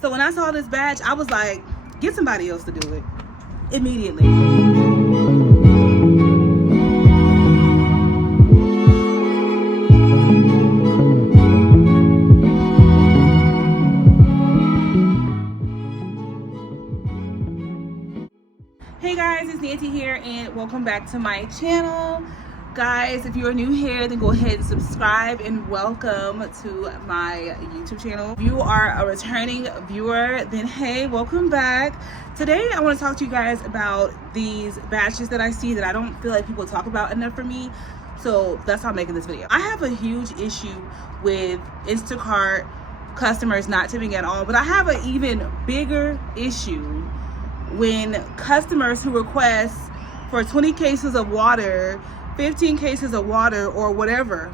So when I saw this batch, I was like, get somebody else to do it immediately. Hey guys, it's Nancy here and welcome back to my channel. Guys, if you're new here, then go ahead and subscribe and welcome to my YouTube channel. If you are a returning viewer, then hey, welcome back. Today I want to talk to you guys about these batches that I see that I don't feel like people talk about enough for me. So that's why I'm making this video. I have a huge issue with Instacart customers not tipping at all, but I have an even bigger issue when customers who request for 20 cases of water, 15 cases of water, or whatever,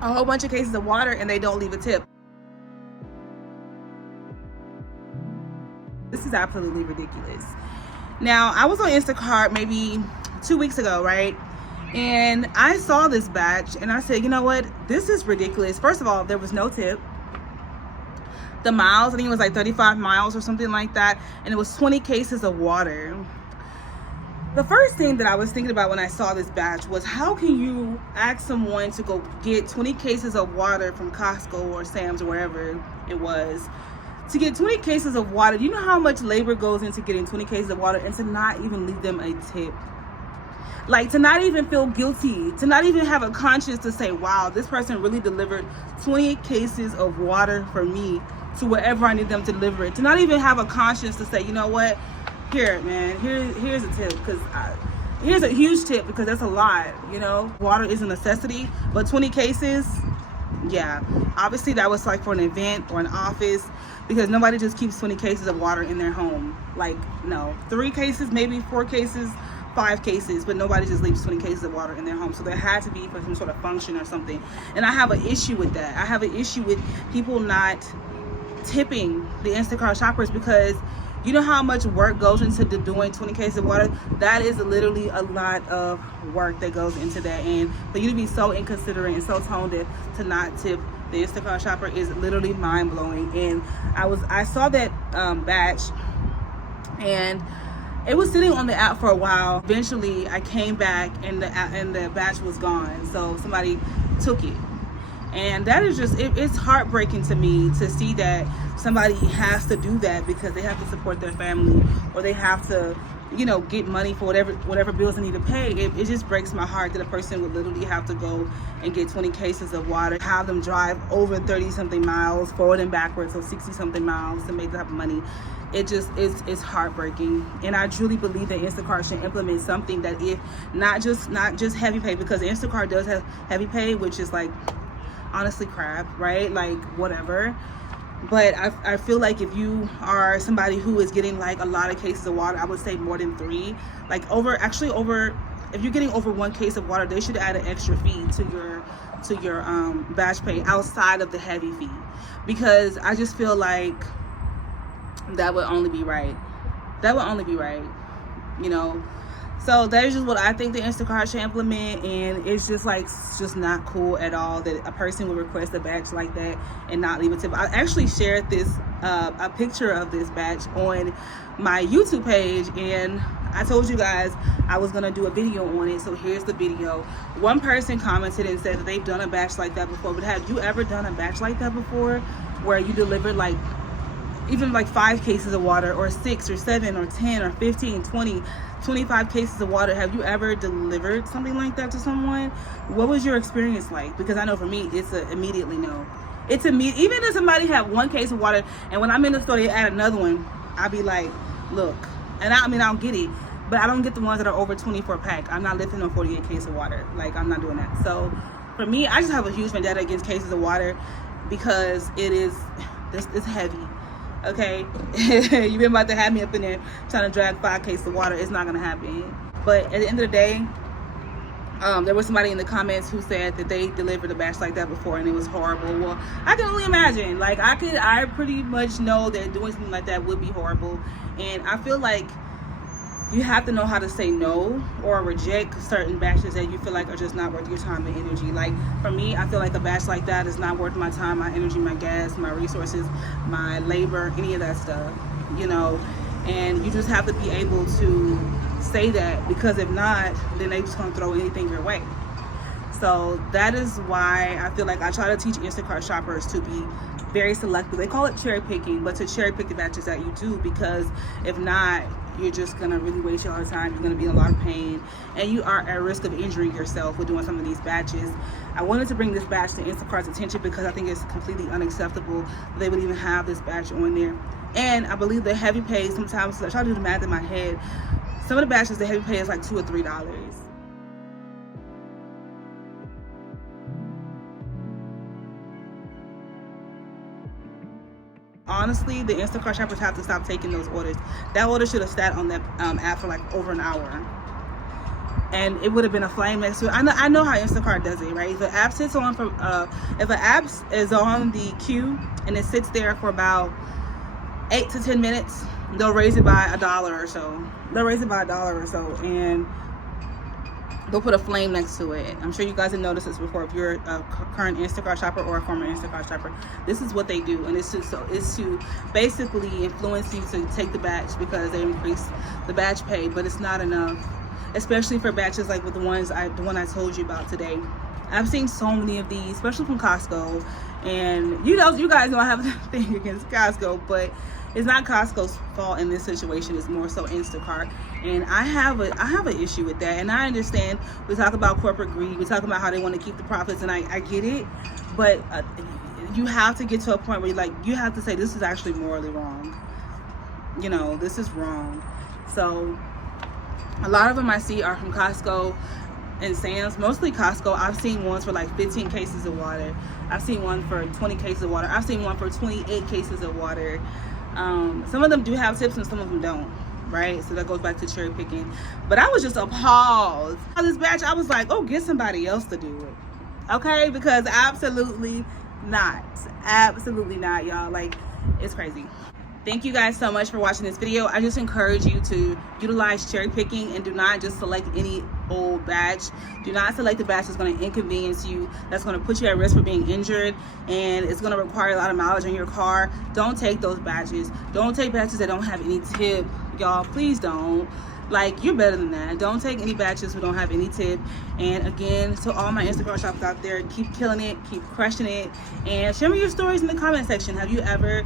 a whole bunch of cases of water, and they don't leave a tip. This is absolutely ridiculous. Now, I was on Instacart maybe 2 weeks ago, right? And I saw this batch and I said, you know what? This is ridiculous. First of all, there was no tip. The miles, I think it was like 35 miles or something like that, and it was 20 cases of water. The first thing that I was thinking about when I saw this batch was, how can you ask someone to go get 20 cases of water from Costco or Sam's or wherever it was, to get 20 cases of water? Do you know how much labor goes into getting 20 cases of water, and to not even leave them a tip? Like, to not even feel guilty, to not even have a conscience to say, wow, this person really delivered 20 cases of water for me to wherever I need them to deliver it. To not even have a conscience to say, you know what, here, man, here's a tip, because here's a huge tip, because that's a lot, you know. Water is a necessity, but 20 cases, yeah, obviously that was like for an event or an office, because nobody just keeps 20 cases of water in their home. Like, no, 3 cases, maybe 4 cases, 5 cases, but nobody just leaves 20 cases of water in their home. So there had to be for some sort of function or something, and I have an issue with that. I have an issue with people not tipping the Instacart shoppers, because you know how much work goes into doing 20 cases of water? That is literally a lot of work that goes into that, and for you to be so inconsiderate and so tone deaf to not tip the Instacart shopper is literally mind-blowing. And I saw that batch, and it was sitting on the app for a while. Eventually I came back and the batch was gone, so somebody took it. And that is just, it's heartbreaking to me to see that somebody has to do that because they have to support their family, or they have to, you know, get money for whatever bills they need to pay. It just breaks my heart that a person would literally have to go and get 20 cases of water, have them drive over 30 something miles forward and backwards, so 60 something miles to make that money. It just it's heartbreaking. And I truly believe that Instacart should implement something that, if not just heavy pay, because Instacart does have heavy pay, which is like, honestly, crap, right? Like, whatever. But I feel like if you are somebody who is getting like a lot of cases of water, I would say more than 3, like over, if you're getting over 1 case of water, they should add an extra fee to your batch pay outside of the heavy fee, because I just feel like that would only be right. That would only be right, you know. So that is just what I think the Instacart should implement, and it's just like, it's just not cool at all that a person would request a batch like that and not leave a tip. I actually shared this a picture of this batch on my YouTube page, and I told you guys I was gonna do a video on it, so here's the video. One person commented and said that they've done a batch like that before, but have you ever done a batch like that before, where you delivered like even like 5 cases of water, or 6 or 7 or 10 or 15, 20, 25 cases of water? Have you ever delivered something like that to someone? What was your experience like? Because I know for me, it's a immediately no. It's immediate. Even if somebody had 1 case of water, and when I'm in the store they add another one, I'd be like, look. And I mean, I don't get it, but I don't get the ones that are over 24 pack. I'm not lifting on 48 cases of water. Like, I'm not doing that. So for me, I just have a huge vendetta against cases of water, because it's heavy. Okay, you've been about to have me up in there trying to drag 5 cases of water. It's not gonna happen. But at the end of the day, there was somebody in the comments who said that they delivered a batch like that before and it was horrible. Well, I can only imagine. Like, I pretty much know that doing something like that would be horrible, and I feel like you have to know how to say no or reject certain batches that you feel like are just not worth your time and energy. Like for me, I feel like a batch like that is not worth my time, my energy, my gas, my resources, my labor, any of that stuff, you know. And you just have to be able to say that, because if not, then they just gonna throw anything your way. So that is why I feel like I try to teach Instacart shoppers to be very selective. They call it cherry picking, but to cherry pick the batches that you do, because if not, you're just gonna really waste your time. You're gonna be in a lot of pain, and you are at risk of injuring yourself with doing some of these batches. I wanted to bring this batch to Instacart's attention because I think it's completely unacceptable that they would even have this batch on there. And I believe the heavy pay sometimes, I try to do the math in my head, some of the batches, the heavy pay is like $2 or $3. Honestly, the Instacart shoppers have to stop taking those orders. That order should have sat on that app for like over an hour, and it would have been a flame next to it. I know how Instacart does it, right? If an app sits on if an app is on the queue and it sits there for about 8 to 10 minutes, they'll raise it by $1 or so. And they'll put a flame next to it. I'm sure you guys have noticed this before. If you're a current Instacart shopper or a former Instacart shopper, this is what they do, and it's to basically influence you to take the batch because they increase the batch pay, but it's not enough, especially for batches like with the one I told you about today. I've seen so many of these, especially from Costco, and you guys know I have a thing against Costco, but it's not Costco's fault in this situation. It's more so Instacart, and I have an issue with that. And I understand we talk about corporate greed, we talk about how they want to keep the profits, and I get it, but you have to get to a point where you have to say this is actually morally wrong. You know, this is wrong. So a lot of them I see are from Costco and Sam's, mostly Costco. I've seen ones for like 15 cases of water. I've seen one for 20 cases of water. I've seen one for 28 cases of water. Some of them do have tips and some of them don't, right? So that goes back to cherry picking. But I was just appalled on this batch. I was like, oh, get somebody else to do it, okay? Because absolutely not, y'all. Like, it's crazy. Thank you guys so much for watching this video. I just encourage you to utilize cherry picking and do not just select any old batch. Do not select the batch that's going to inconvenience you, that's going to put you at risk for being injured, and it's going to require a lot of mileage on your car. Don't take those batches. Don't take batches that don't have any tip, y'all. Please don't. Like, you're better than that. Don't take any batches who don't have any tip. And again, to all my Instagram shoppers out there, keep killing it, keep crushing it, and share me your stories in the comment section. Have you ever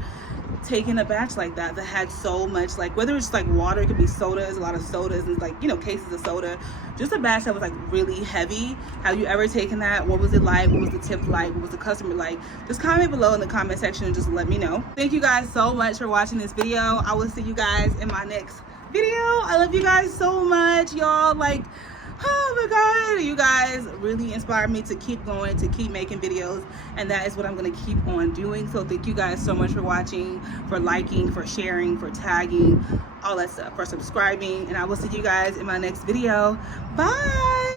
taken a batch like that had so much, like, whether it's like water, it could be sodas, a lot of sodas, and like, you know, cases of soda, just a batch that was like really heavy? Have you ever taken that? What was it like? What was the tip like? What was the customer like? Just comment below in the comment section and just let me know. Thank you guys so much for watching this video. I will see you guys in my next video. I love you guys so much, y'all. Like, oh my god, you guys really inspired me to keep going, to keep making videos, and that is what I'm going to keep on doing. So thank you guys so much for watching, for liking, for sharing, for tagging, all that stuff, for subscribing, and I will see you guys in my next video. Bye.